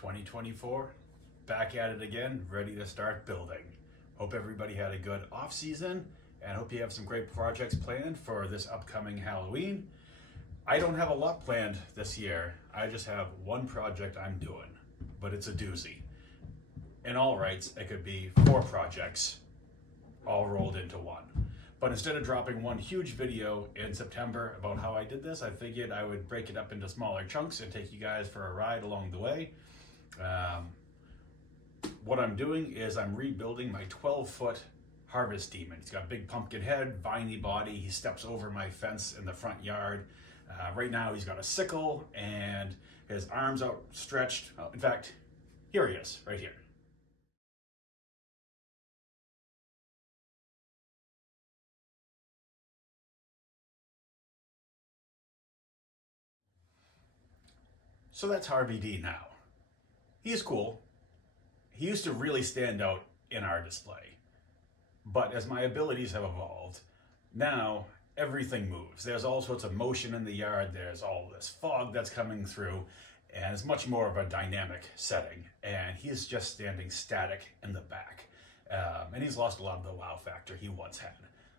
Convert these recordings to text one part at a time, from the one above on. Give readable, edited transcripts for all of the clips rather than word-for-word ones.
2024, back at it again, ready to start building. Hope everybody had a good off season and hope you have some great projects planned for this upcoming Halloween. I don't have a lot planned this year. I just have one project I'm doing, but it's a doozy. In all rights, it could be 4 projects all rolled into one. But instead of dropping one huge video in September about how I did this, I figured I would break it up into smaller chunks and take you guys for a ride along the way. What I'm doing is I'm rebuilding my 12-foot harvest demon. He's got a big pumpkin head, viney body. He steps over my fence in the front yard. Right now he's got a sickle and his arms outstretched. In fact, here he is, right here. So that's Harvey D now. He's cool. He used to really stand out in our display. But as my abilities have evolved, now everything moves. There's all sorts of motion in the yard. There's all this fog that's coming through, and it's much more of a dynamic setting. And he's just standing static in the back. And he's lost a lot of the wow factor he once had.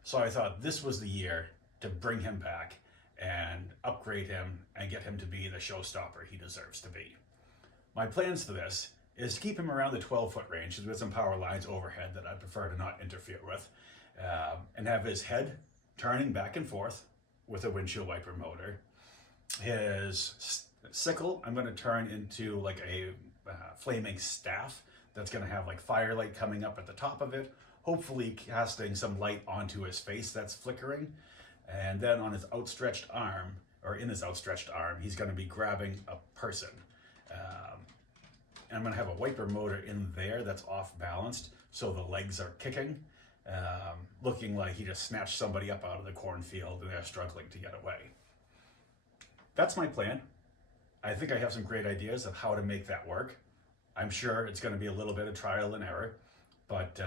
So I thought this was the year to bring him back and upgrade him and get him to be the showstopper he deserves to be. My plans for this is to keep him around the 12-foot range with some power lines overhead that I prefer to not interfere with, and have his head turning back and forth with a windshield wiper motor. His sickle I'm going to turn into like a flaming staff that's going to have like firelight coming up at the top of it, hopefully casting some light onto his face that's flickering. And then on his outstretched arm, or in his outstretched arm, he's going to be grabbing a person. And I'm going to have a wiper motor in there that's off balanced, so the legs are kicking, looking like he just snatched somebody up out of the cornfield and they're struggling to get away. That's my plan. I think I have some great ideas of how to make that work. I'm sure it's going to be a little bit of trial and error, but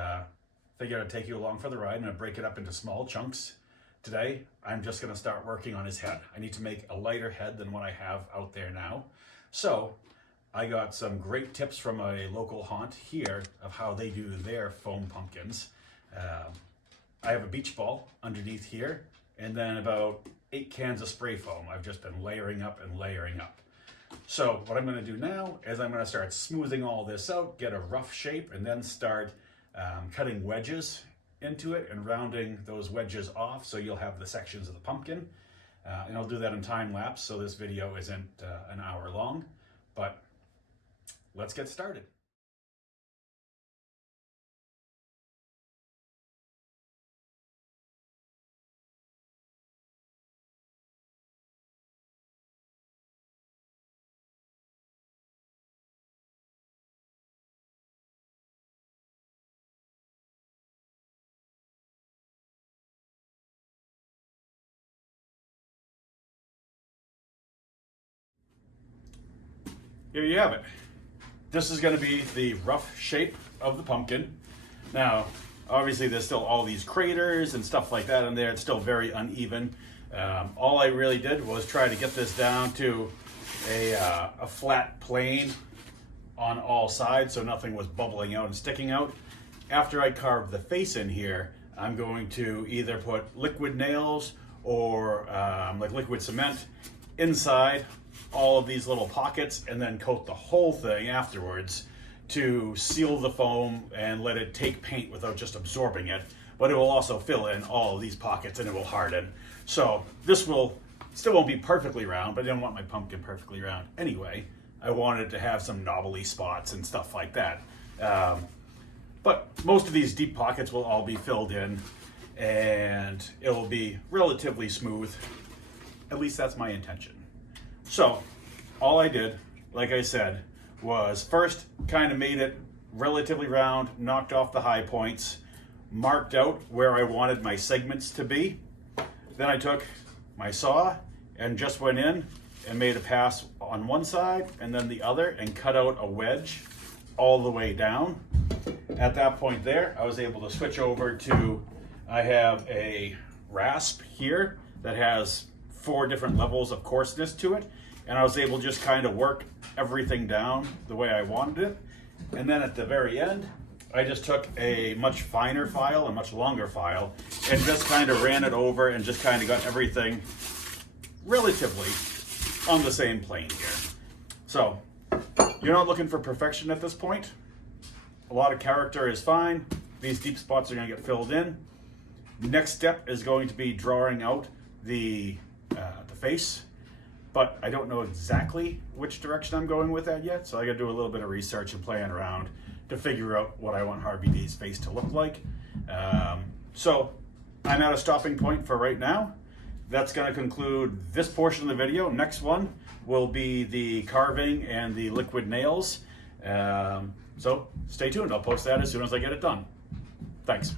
figured I'd take you along for the ride and I'd break it up into small chunks. Today, I'm just going to start working on his head. I need to make a lighter head than what I have out there now. So I got some great tips from a local haunt here of how they do their foam pumpkins. I have a beach ball underneath here and then about 8 cans of spray foam. I've just been layering up and layering up. So what I'm going to do now is I'm going to start smoothing all this out, get a rough shape, and then start cutting wedges into it and rounding those wedges off so you'll have the sections of the pumpkin. And I'll do that in time lapse so this video isn't an hour long, but let's get started. Here you have it. This is going to be the rough shape of the pumpkin. Now, obviously there's still all these craters and stuff like that in there. It's still very uneven. All I really did was try to get this down to a flat plane on all sides so nothing was bubbling out and sticking out. After I carved the face in here, I'm going to either put liquid nails or like liquid cement inside all of these little pockets and then coat the whole thing afterwards to seal the foam and let it take paint without just absorbing it. But it will also fill in all of these pockets and it will harden. So this will still won't be perfectly round, but I didn't want my pumpkin perfectly round anyway. I wanted to have some knobbly spots and stuff like that. But most of these deep pockets will all be filled in and it will be relatively smooth. At least that's my intention. So all I did, like I said, was first kind of made it relatively round, knocked off the high points, marked out where I wanted my segments to be. Then I took my saw and just went in and made a pass on one side and then the other and cut out a wedge all the way down. At that point there, I was able to switch over to, I have a rasp here that has 4 different levels of coarseness to it. and I was able to just kind of work everything down the way I wanted it. And then at the very end, I just took a much finer file, a much longer file, and just kind of ran it over and just kind of got everything relatively on the same plane here. So you're not looking for perfection at this point. A lot of character is fine. These deep spots are going to get filled in. Next step is going to be drawing out the face, but I don't know exactly which direction I'm going with that yet, so I got to do a little bit of research and playing around to figure out what I want Harvey D's face to look like. So I'm at a stopping point for right now. That's going to conclude this portion of the video. Next one will be the carving and the liquid nails. So stay tuned. I'll post that as soon as I get it done. Thanks.